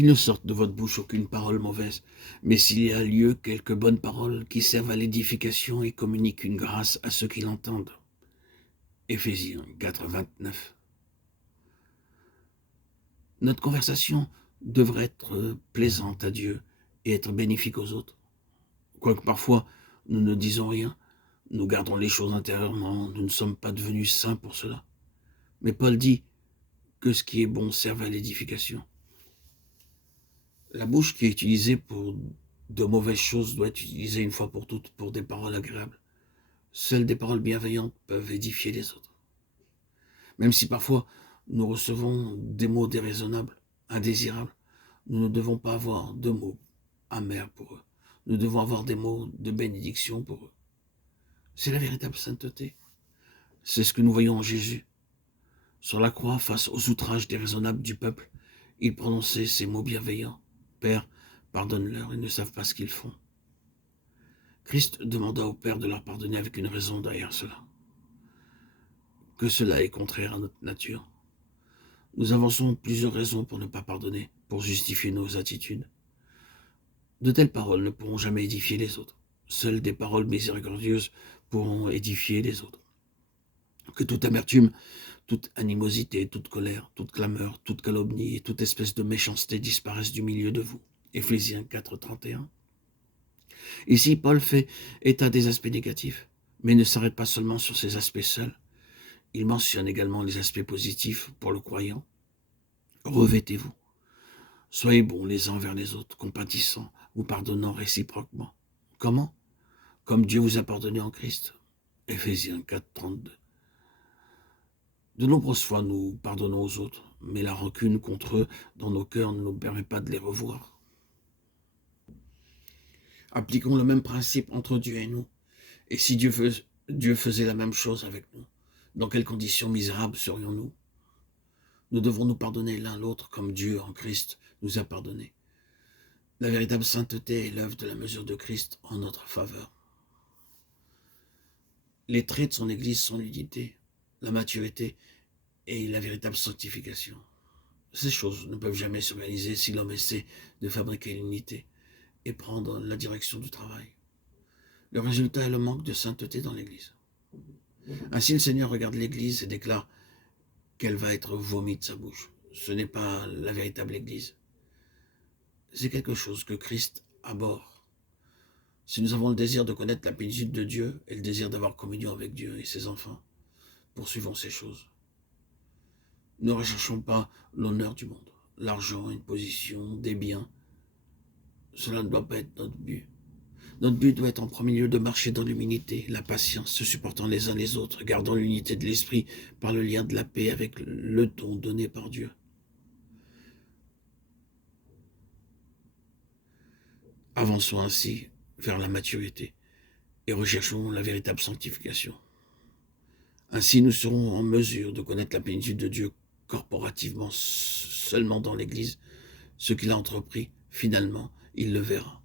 qu'il ne sorte de votre bouche aucune parole mauvaise, mais s'il y a lieu quelques bonnes paroles qui servent à l'édification et communiquent une grâce à ceux qui l'entendent. Éphésiens 4, 29. Notre conversation devrait être plaisante à Dieu et être bénéfique aux autres. Quoique parfois nous ne disons rien, nous gardons les choses intérieurement, nous ne sommes pas devenus saints pour cela. Mais Paul dit que ce qui est bon serve à l'édification. La bouche qui est utilisée pour de mauvaises choses doit être utilisée une fois pour toutes pour des paroles agréables. Seules des paroles bienveillantes peuvent édifier les autres. Même si parfois nous recevons des mots déraisonnables, indésirables, nous ne devons pas avoir de mots amers pour eux. Nous devons avoir des mots de bénédiction pour eux. C'est la véritable sainteté. C'est ce que nous voyons en Jésus. Sur la croix, face aux outrages déraisonnables du peuple, il prononçait ces mots bienveillants. Père, pardonne-leur, ils ne savent pas ce qu'ils font. Christ demanda au Père de leur pardonner avec une raison derrière cela. Que cela est contraire à notre nature. Nous avançons plusieurs raisons pour ne pas pardonner, pour justifier nos attitudes. De telles paroles ne pourront jamais édifier les autres. Seules des paroles miséricordieuses pourront édifier les autres. Que toute amertume, toute animosité, toute colère, toute clameur, toute calomnie et toute espèce de méchanceté disparaissent du milieu de vous. Éphésiens 4, 31. Ici, Paul fait état des aspects négatifs, mais ne s'arrête pas seulement sur ces aspects seuls. Il mentionne également les aspects positifs pour le croyant. Revêtez-vous. Soyez bons les uns envers les autres, compatissants, vous pardonnant réciproquement. Comment? Comme Dieu vous a pardonné en Christ. Éphésiens 4, 32. De nombreuses fois, nous pardonnons aux autres, mais la rancune contre eux dans nos cœurs ne nous permet pas de les revoir. Appliquons le même principe entre Dieu et nous. Et si Dieu faisait la même chose avec nous, dans quelles conditions misérables serions-nous? Nous devons nous pardonner l'un l'autre comme Dieu en Christ nous a pardonnés. La véritable sainteté est l'œuvre de la mesure de Christ en notre faveur. Les traits de son Église sont l'unité, la maturité et la véritable sanctification. Ces choses ne peuvent jamais se réaliser si l'homme essaie de fabriquer l'unité et prendre la direction du travail. Le résultat est le manque de sainteté dans l'Église. Ainsi, le Seigneur regarde l'Église et déclare qu'elle va être vomi de sa bouche. Ce n'est pas la véritable Église. C'est quelque chose que Christ abhorre. Si nous avons le désir de connaître la plénitude de Dieu et le désir d'avoir communion avec Dieu et ses enfants, poursuivons ces choses. Ne recherchons pas l'honneur du monde, l'argent, une position, des biens. Cela ne doit pas être notre but. Notre but doit être en premier lieu de marcher dans l'humilité, la patience, se supportant les uns les autres, gardant l'unité de l'esprit par le lien de la paix avec le don donné par Dieu. Avançons ainsi vers la maturité et recherchons la véritable sanctification. Ainsi, nous serons en mesure de connaître la plénitude de Dieu corporativement seulement dans l'Église. Ce qu'il a entrepris, finalement, il le verra.